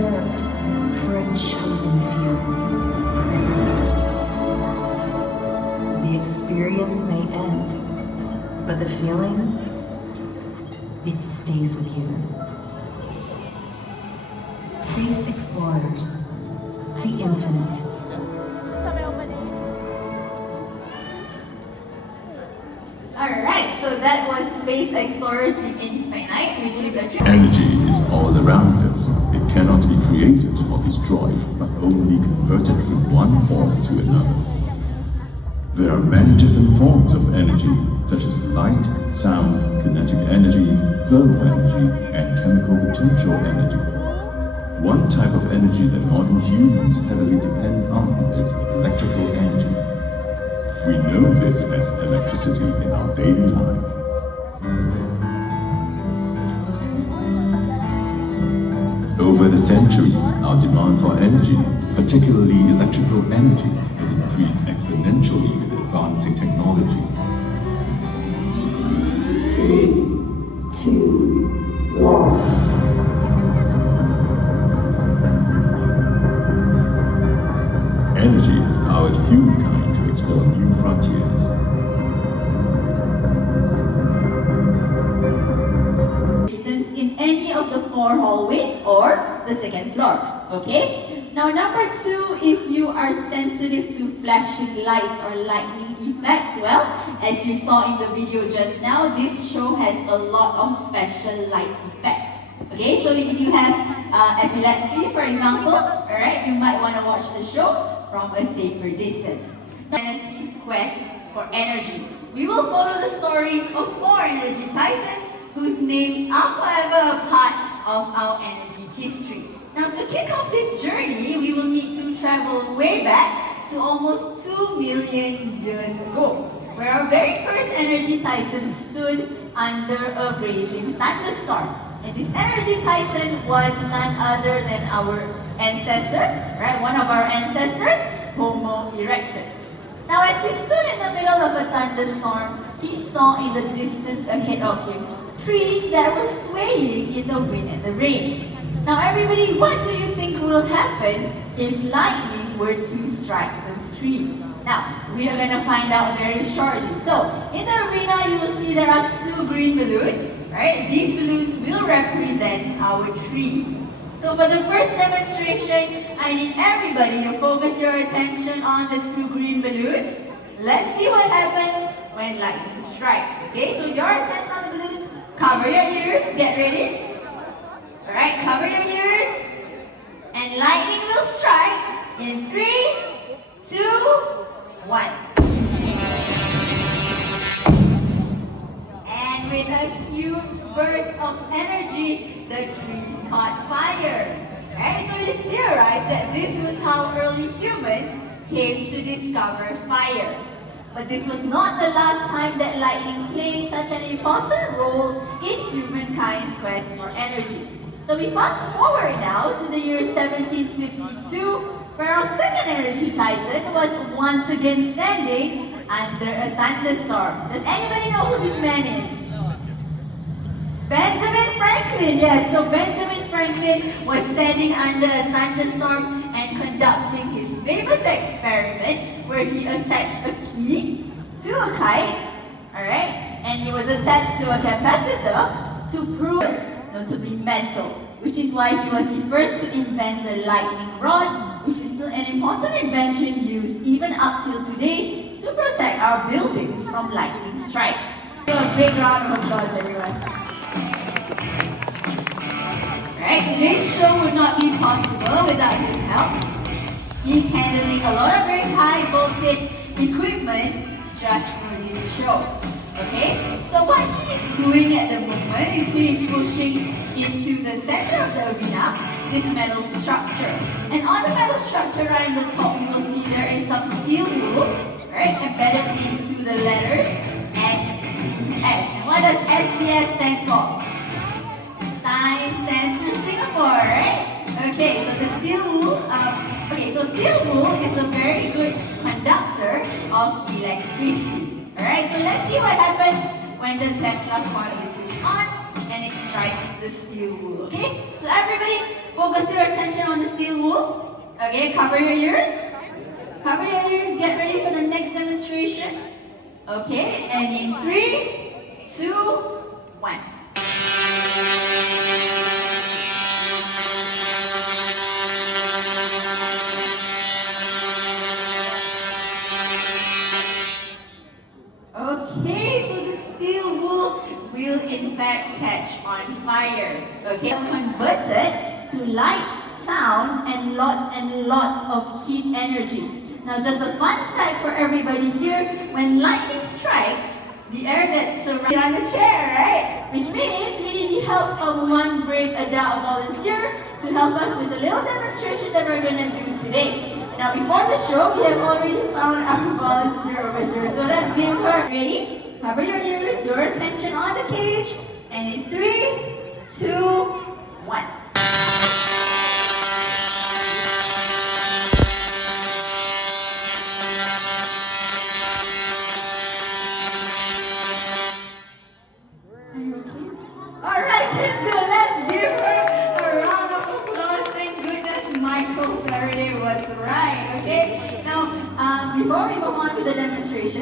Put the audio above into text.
reserved for a chosen few. The experience may end, but the feeling, it stays with you. Space Explorers, the infinite. Alright, so that was Space Explorers the Infinite, which is a Energy is all around us. It cannot be created or destroyed, but only converted from one form to another. There are many different forms of energy, such as light, sound, kinetic energy, thermal energy, and chemical potential energy. One type of energy that modern humans heavily depend on is electrical energy. We know this as electricity in our daily life. Over the centuries, our demand for energy, particularly electrical energy, has increased exponentially with advancing technology. Energy has powered humankind to explore new frontiers. distance in any of the 4 hallways or the second floor. Okay? Now number 2, if you are sensitive to flashing lights or lightning effects, well, as you saw in the video just now, this show has a lot of special light effects. Okay, so if you have epilepsy, for example, alright, you might want to watch the show from a safer distance. Humanity's quest for energy. We will follow the stories of 4 energy titans whose names are forever a part of our energy history. Now, to kick off this journey, we will need to travel way back to almost 2 million years ago, where our very first energy titan stood under a raging thunderstorm. And this energy titan was none other than our ancestor, right? One of our ancestors, Homo erectus. Now, as he stood in the middle of a thunderstorm, he saw in the distance ahead of him trees that were swaying in the wind and the rain. Now, everybody, what do you think will happen if lightning were to strike those trees? Now, we are going to find out very shortly. So, in the arena, you will see there are 2 green balloons, right? These balloons will represent our trees. So for the first demonstration, I need everybody to focus your attention on the 2 green balloons. Let's see what happens when lightning strikes. Okay, so your attention on the balloons. Cover your ears. Get ready. Alright, cover your ears. And lightning will strike in 3, 2, 1. And with a huge burst of energy, the trees caught fire. Right? So it is theorized that this was how early humans came to discover fire. But this was not the last time that lightning played such an important role in humankind's quest for energy. So we fast forward now to the year 1752, where our second energy titan was once again standing under a thunderstorm. Does anybody know who this man is? Benjamin Franklin, yes. So Benjamin Franklin was standing under a thunderstorm and conducting his famous experiment where he attached a key to a kite, alright, and he was attached to a capacitor to prove it, notably metal, which is why he was the first to invent the lightning rod, which is still an important invention used even up till today to protect our buildings from lightning strikes. Give a big round of applause, everyone. Alright, today's show would not be possible without his help. He's handling a lot of very high voltage equipment just for this show. Okay? So what he's doing at the moment is he's pushing into the center of the arena this metal structure. And on the metal structure right in the top, you will see there is some steel wool, right, embedded into the letters SCS. And what does SCS stand for? Science stands for Singapore, right? Okay, so the steel wool, so steel wool is a very good conductor of electricity. Alright, so let's see what happens when the Tesla coil is switched on and it strikes the steel wool. Okay? So everybody, Focus your attention on the steel wool. Okay, cover your ears. Cover your ears, get ready for the next demonstration. Okay, and in 3, 2, 1. Okay, so the steel wool will in fact catch on fire. Okay, converted to light, sound, and lots of heat energy. Now, just a fun fact for everybody here: when lightning strikes, the air gets surrounded on the chair, right? Which means we need the help of one brave adult volunteer to help us with the little demonstration that we're gonna do today. Now, before the show, we have already found our volunteer over here. So let's give her. Ready? Cover your ears, your attention on the cage, and in 3, 2, 1. Alright, let's give her a round of applause. Thank goodness Michael Faraday was right, okay? Now, before we move on with the demonstration,